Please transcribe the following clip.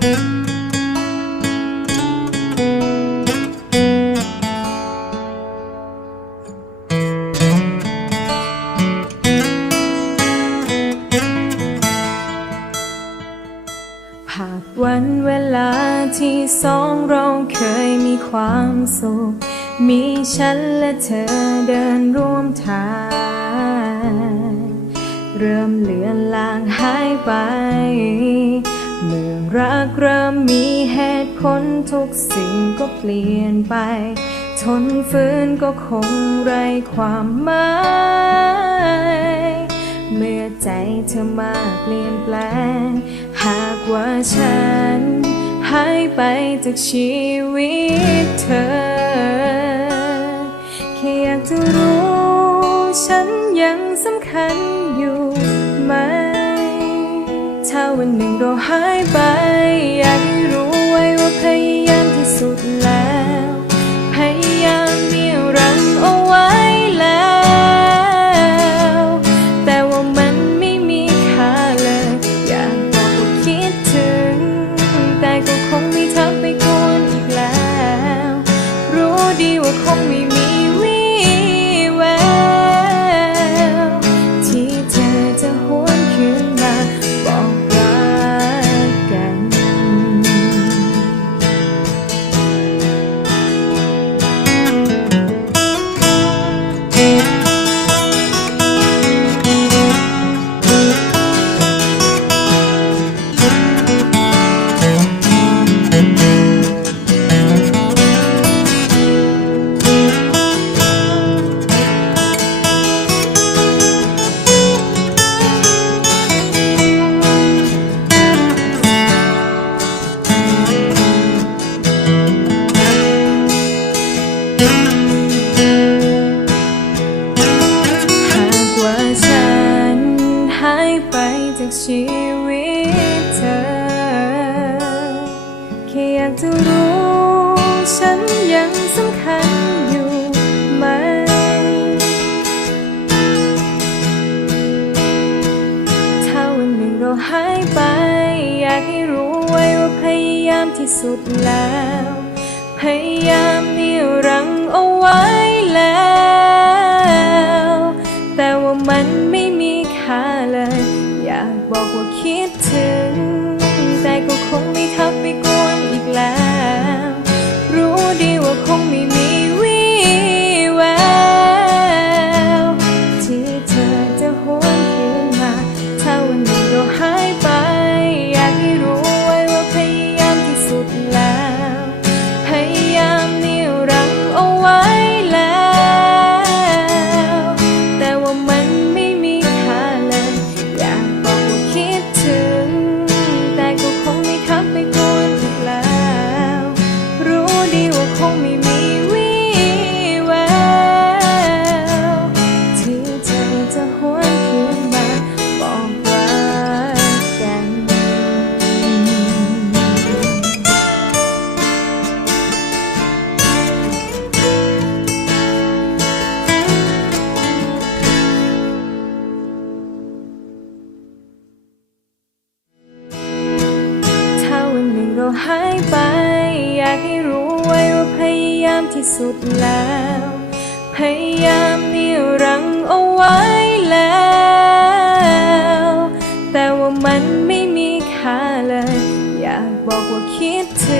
ภาพวันเวลาที่สองเราเคยมีความสุข มีฉันและเธอเดินร่วมทาง เริ่มเลือนลางหายไป เมื่อรักเริ่มมีเหตุผลทุกสิ่งก็เปลี่ยนไป ทนฝืนก็คงไรความหมาย เมื่อใจเธอมาเปลี่ยนแปลง หากว่าฉันหายไปจากชีวิตเธอ แค่อยากจะรู้ฉันยังสำคัญ วันหนึ่งเราหายไป หากว่าฉันหายไปจากชีวิตเธอ แค่อยากจะรู้ฉันยังสำคัญอยู่ไหม ถ้าวันหนึ่งเราหายไปอยากให้รู้ ไว้ว่าพยายามที่สุดแล้ว พยายามนี่รังเอาไว้แล้ว แต่ว่ามันไม่มีค่าเลย อยากบอกว่าคิดถึง เราหายไป อยากให้รู้ไว้ว่าพยายามที่สุดแล้ว พยายามนี่รังเอาไว้แล้ว แต่ว่ามันไม่มีค่าเลย อยากบอกว่าคิดถึง